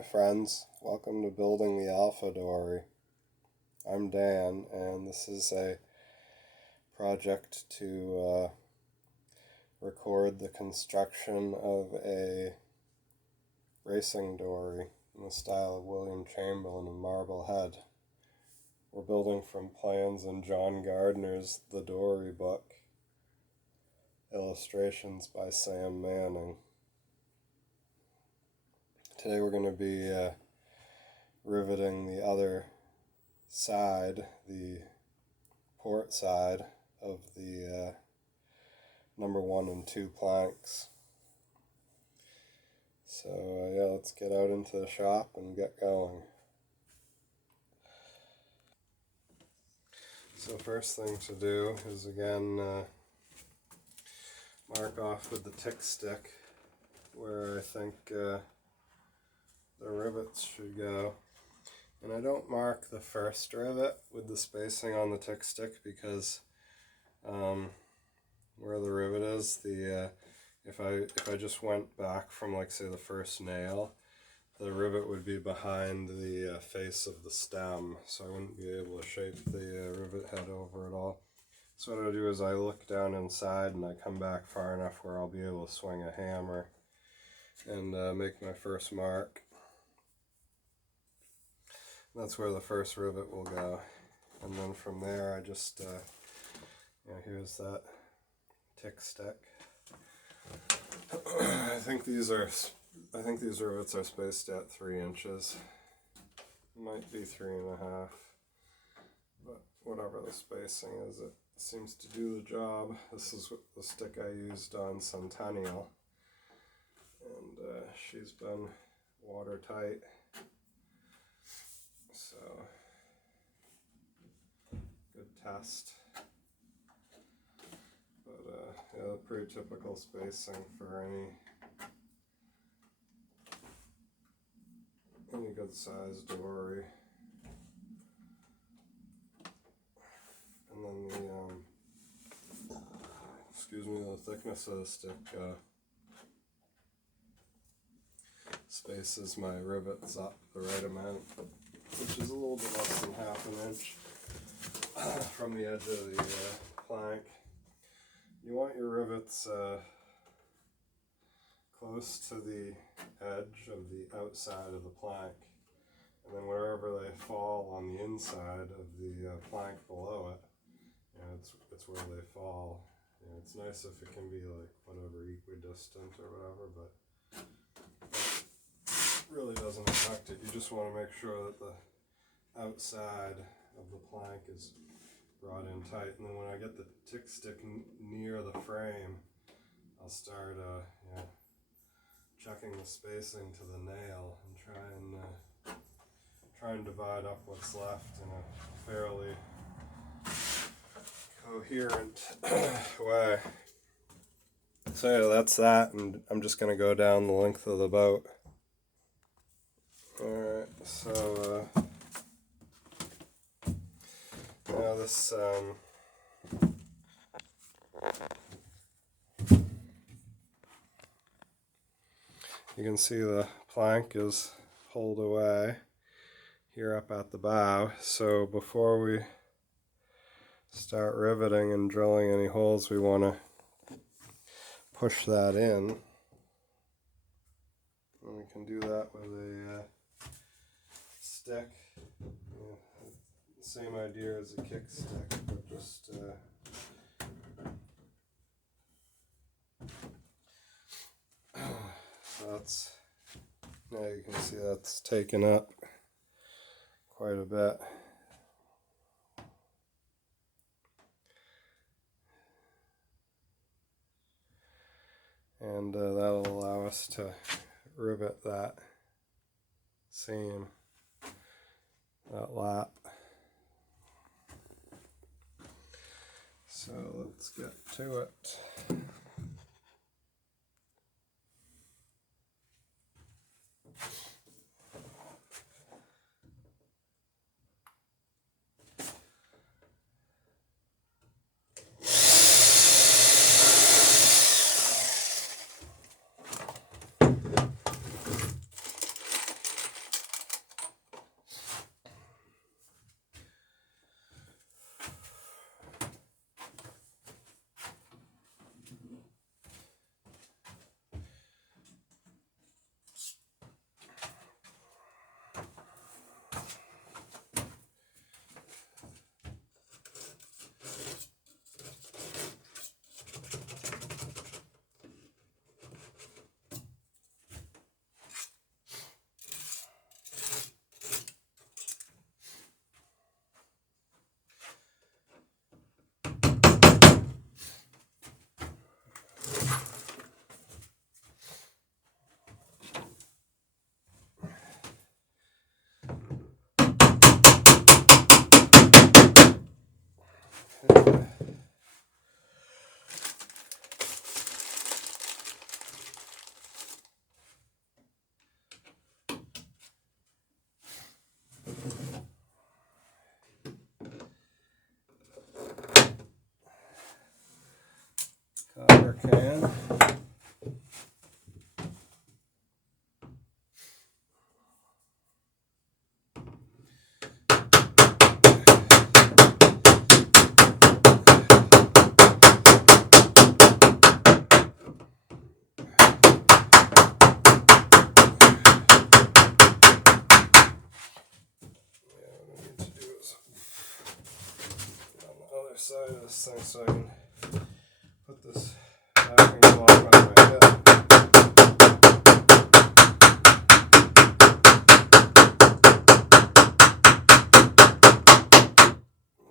Hi friends, welcome to Building the Alpha Dory. I'm Dan, and this is a project to record the construction of a racing dory in the style of William Chamberlain and Marblehead. We're building from plans in John Gardner's The Dory book, illustrations by Sam Manning. Today we're going to be riveting the other side, the port side of the number 1 and 2 planks. So yeah, let's get out into the shop and get going. So first thing to do is again mark off with the tick stick where I think the rivets should go. And I don't mark the first rivet with the spacing on the tick stick because where the rivet is, if I just went back from, like, say, the first nail, the rivet would be behind the face of the stem, so I wouldn't be able to shape the rivet head over at all. So what I do is I look down inside and I come back far enough where I'll be able to swing a hammer and make my first mark. That's where the first rivet will go, and then from there I just here's that tick stick. I think these rivets are spaced at 3 inches. Might be 3.5, but whatever the spacing is, it seems to do the job. This is the stick I used on Centennial, and she's been watertight. So, good test. But yeah, pretty typical spacing for any good sized dory. And then the thickness of the stick spaces my rivets up the right amount, which is a little bit less than half an inch from the edge of the plank. You want your rivets close to the edge of the outside of the plank, and then wherever they fall on the inside of the plank below it, it's where they fall. It's nice if it can be like whatever equidistant or whatever, but it really doesn't affect it. You just want to make sure that the outside of the plank is brought in tight, and then when I get the tick stick near the frame, I'll start checking the spacing to the nail and try and divide up what's left in a fairly coherent way. So yeah, that's that, and I'm just going to go down the length of the boat. Alright, so now this you can see the plank is pulled away here up at the bow, so before we start riveting and drilling any holes, we want to push that in. And we can do that with a stick. Same idea as a kick stick, but just so that's, now you can see that's taken up quite a bit. And that'll allow us to rivet that seam, that lap. So let's get to it. this thing so I can put this backing block on my hip.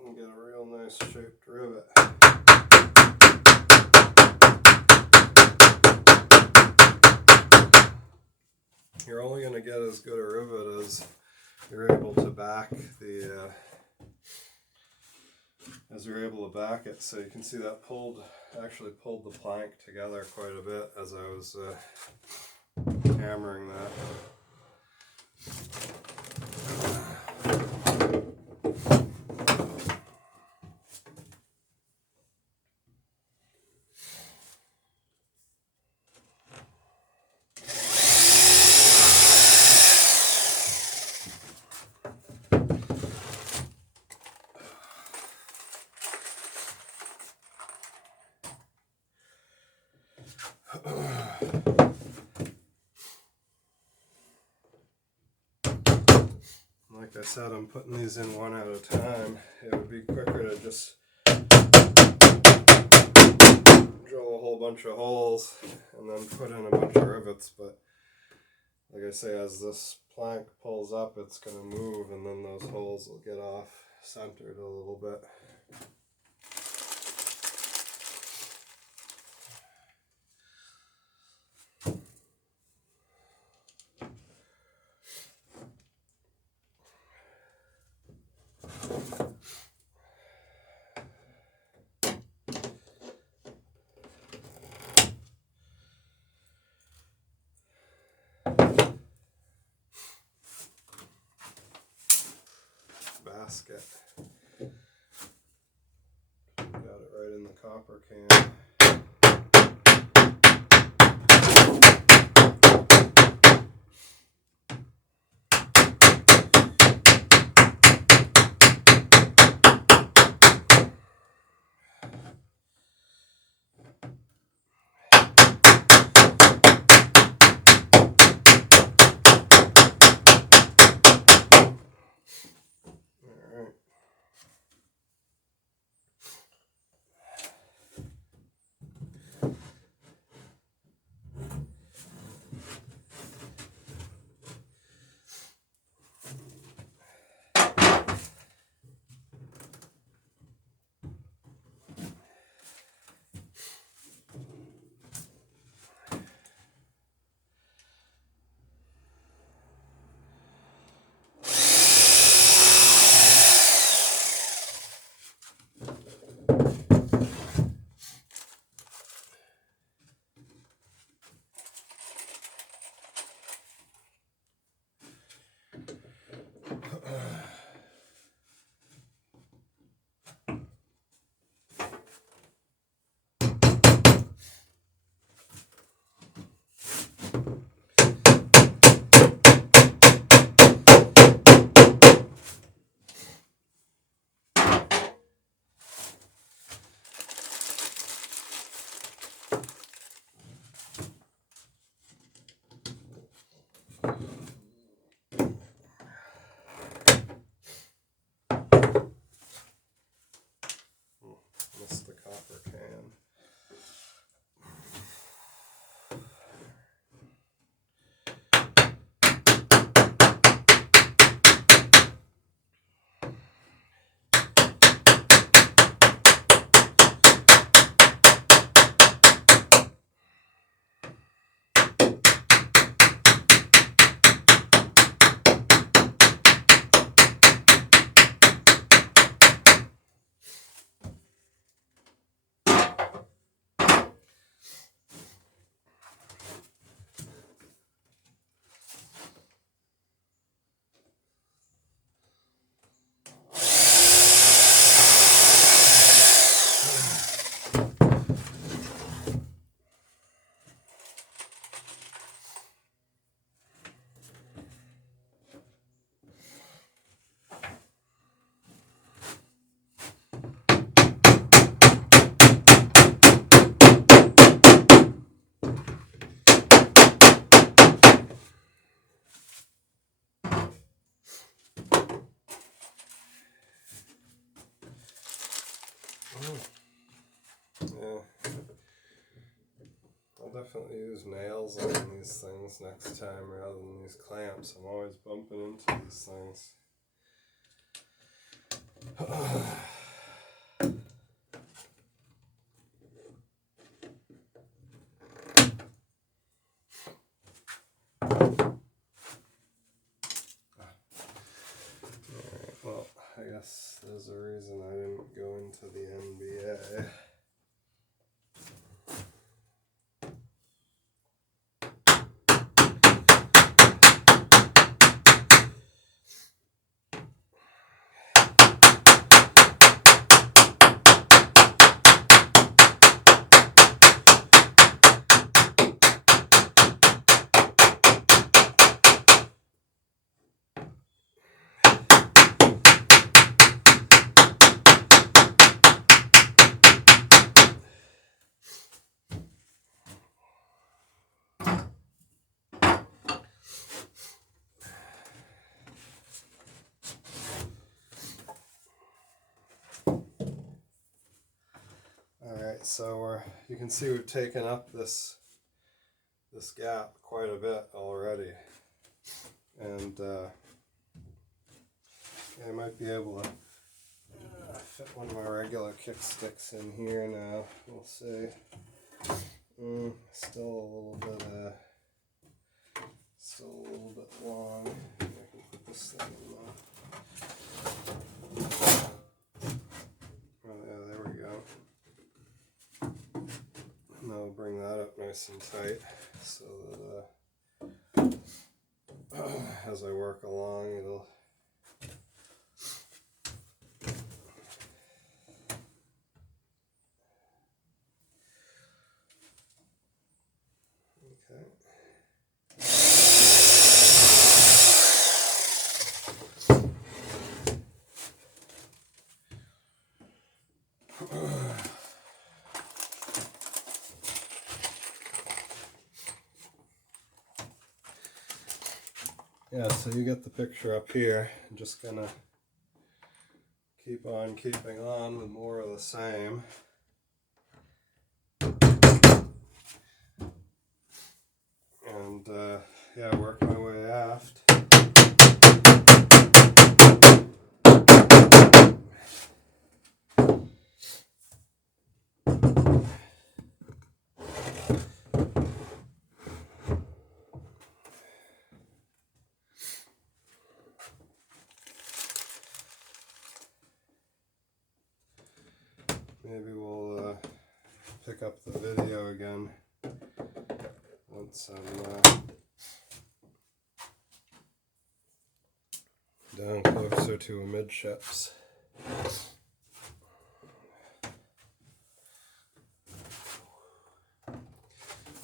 And get a real nice shaped rivet. You're only going to get as good a rivet as you're able to back the it. So you can see that actually pulled the plank together quite a bit as I was hammering that. Like I said, I'm putting these in one at a time. It would be quicker to just drill a whole bunch of holes and then put in a bunch of rivets, but like I say, as this plank pulls up, it's going to move, and then those holes will get off centered a little bit. Basket. Got it right in the copper can. Missed the copper can. definitely use nails on these things next time rather than these clamps. I'm always bumping into these things. Alright, well, I guess there's a reason I didn't go into the NBA. Alright, so you can see we've taken up this gap quite a bit already, and I might be able to fit one of my regular kicksticks in here now. We'll see. Still a little bit long. I can put this thing in there. Oh yeah, there we go. And I'll bring that up nice and tight so that as I work along, it'll okay. Yeah, so you get the picture up here. I'm just gonna keep on keeping on with more of the same. And yeah, work my way aft. Maybe we'll pick up the video again once I'm down closer to amidships.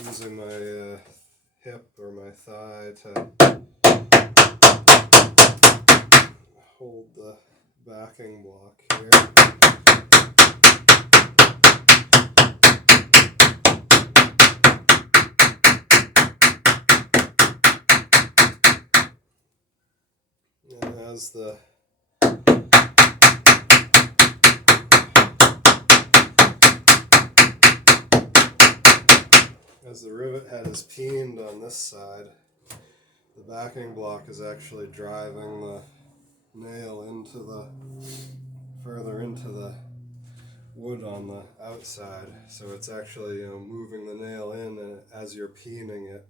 Using my hip or my thigh to hold the backing block here. And as the rivet head is peened on this side, the backing block is actually driving the nail further into the wood on the outside. So it's actually moving the nail in, and as you're peening it,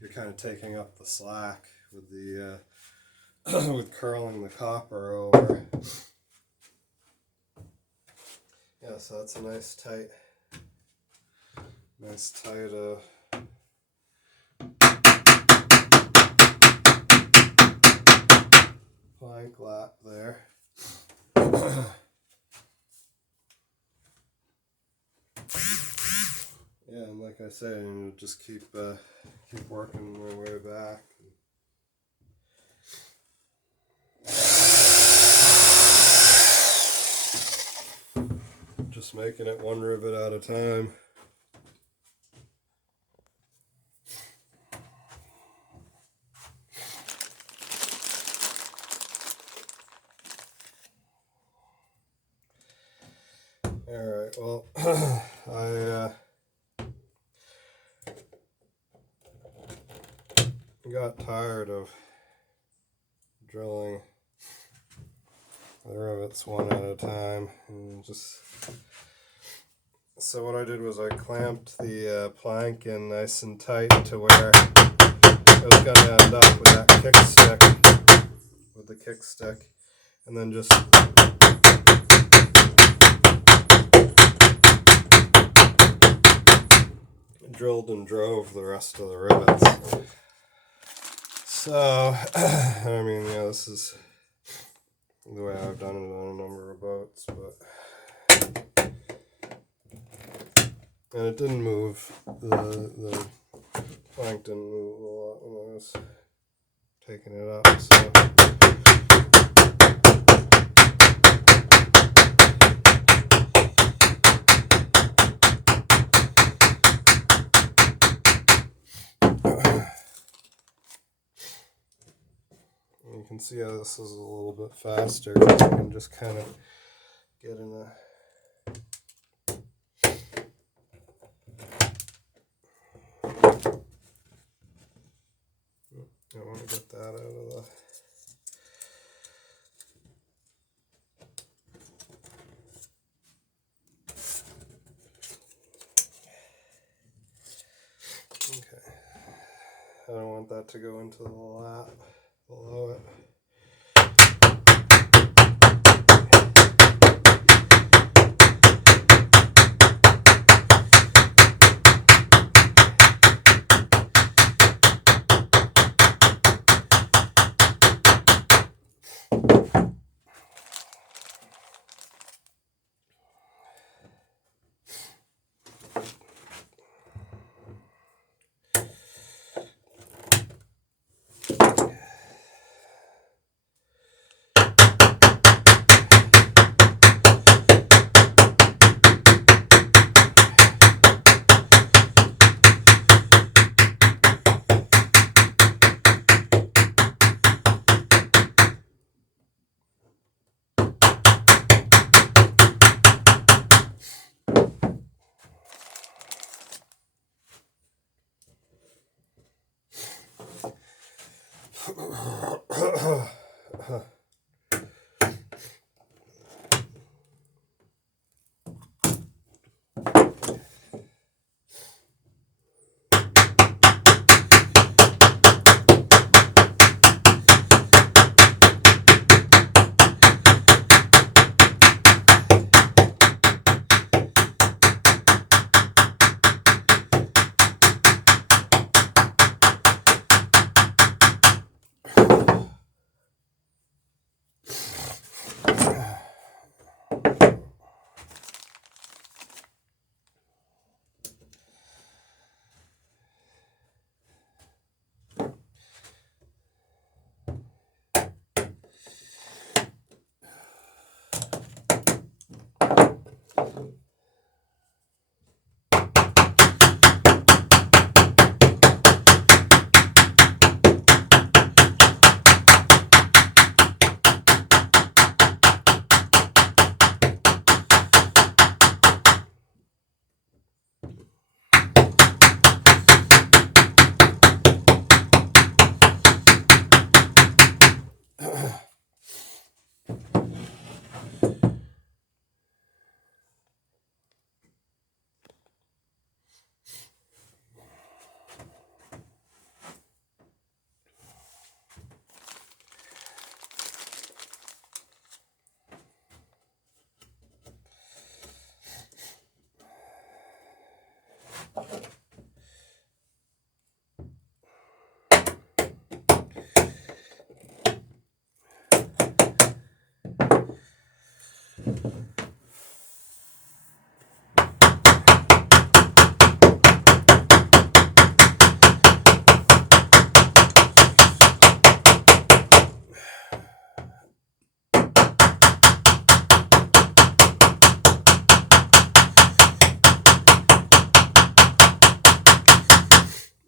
you're kind of taking up the slack with the with curling the copper over. Yeah, so that's a nice tight plank lap there. Yeah, and like I said, just keep working my way back. Just making it one rivet at a time. Alright, well, got tired of drilling the rivets one at a time, and so what I did was I clamped the plank in nice and tight to where I was going to end up with that kickstick, and then just drilled and drove the rest of the rivets. So, I mean, yeah, this is the way I've done it on a number of boats, and it didn't move. The plank didn't move a lot when I was taking it up. So. You can see how this is a little bit faster. You can just kind of get in a I want to get that out of the okay. I don't want that to go into the lap below it.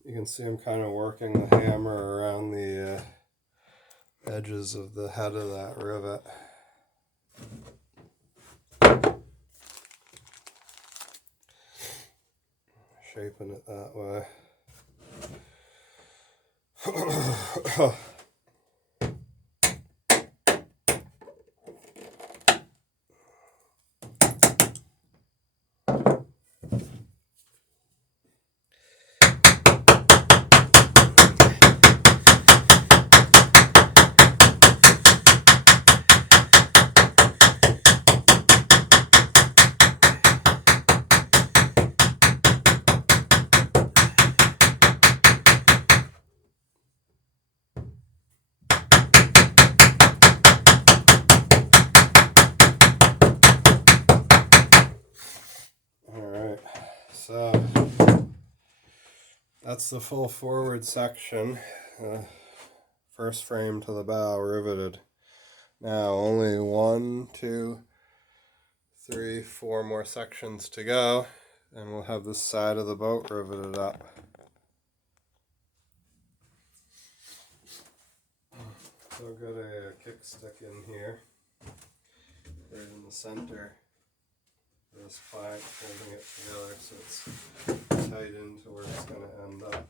You can see I'm kind of working the hammer around the edges of the head of that rivet. Shaping it that way. Alright, so that's the full forward section. First frame to the bow riveted. Now only 1, 2, 3, 4 more sections to go, and we'll have this side of the boat riveted up. So I've got a kickstick in here, right in the center of this plank, holding it together so it's tight into where it's going to end up.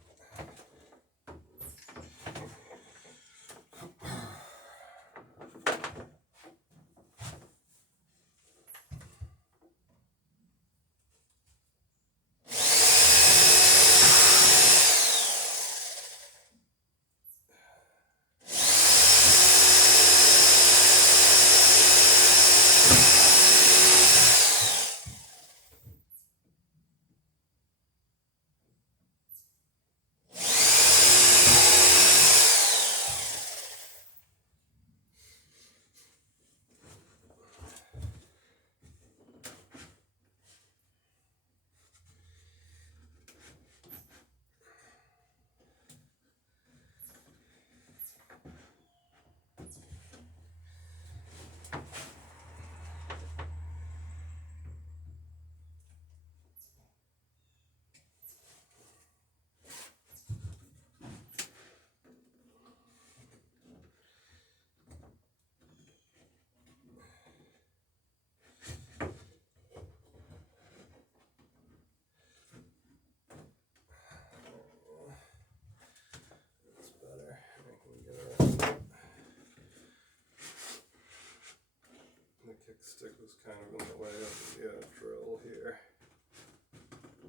The kickstick was kind of in the way of the drill here.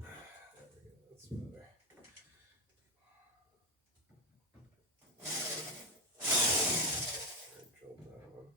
There we go, that's better. I drilled that one.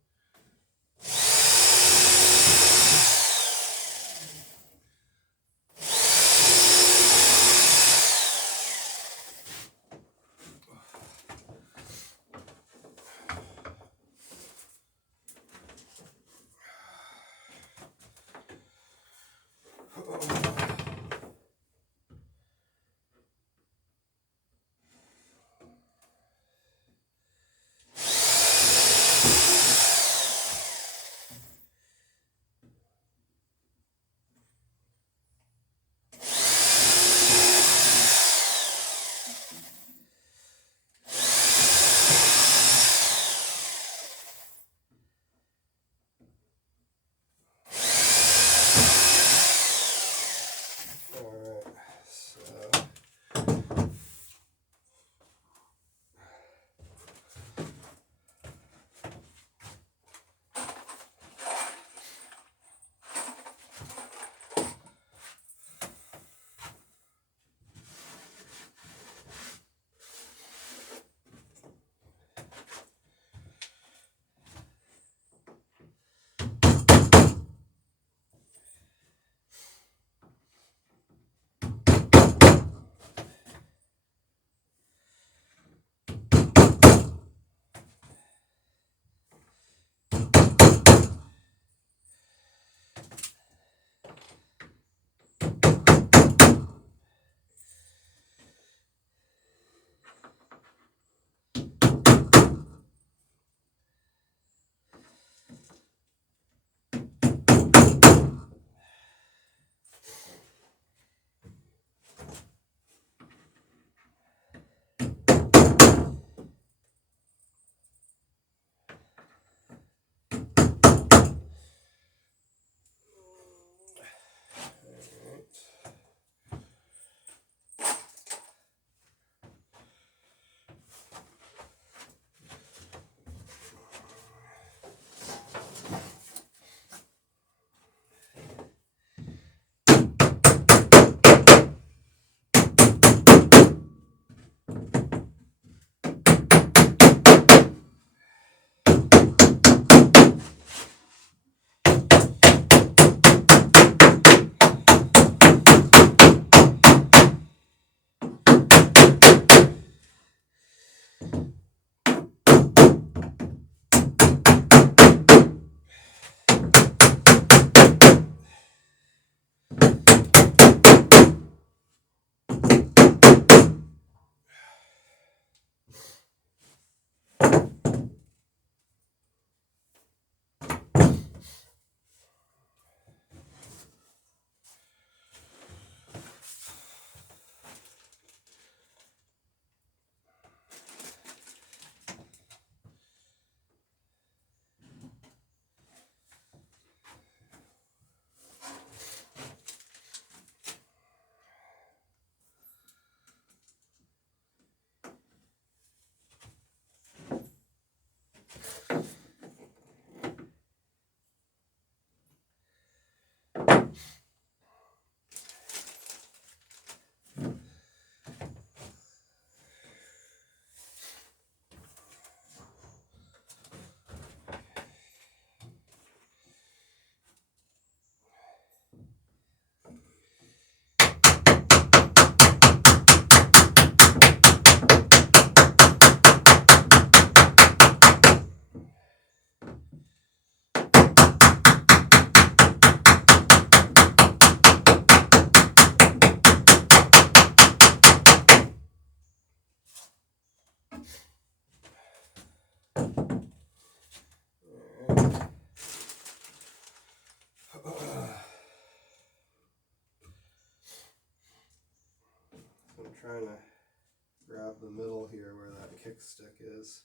kickstick is,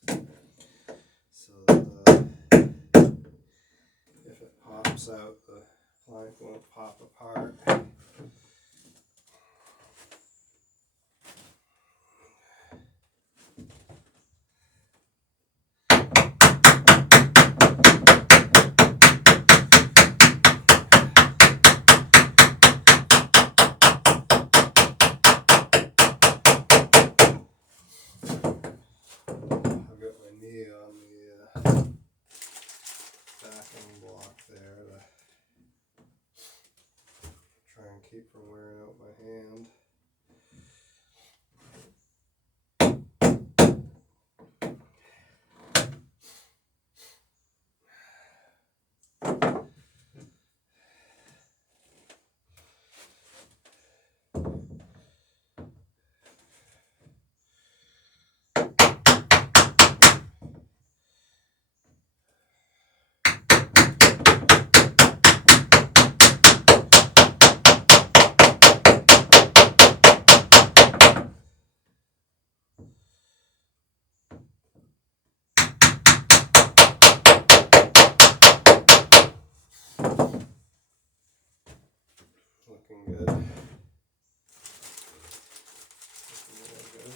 so that if it pops out, the plank won't pop apart. I've got my knee on the backing block there to try and keep from wearing out my hand. Looking good. Looking really good.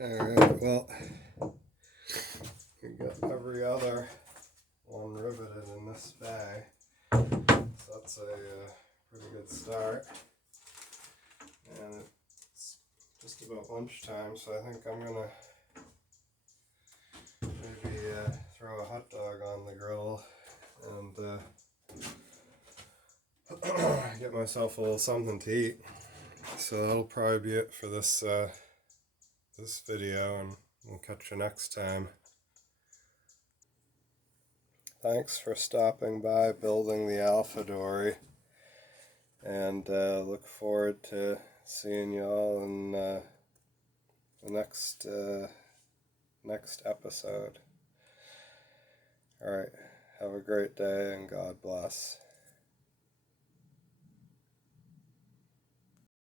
Alright, well, we got every other one riveted in this bag, so that's a pretty good start. And it's just about lunchtime, so I think I'm gonna maybe throw a hot dog on the grill and get myself a little something to eat. So that'll probably be it for this this video, and we'll catch you next time. Thanks for stopping by Building the Alpha Dory, and look forward to seeing you all in the next episode. Alright, have a great day and God bless.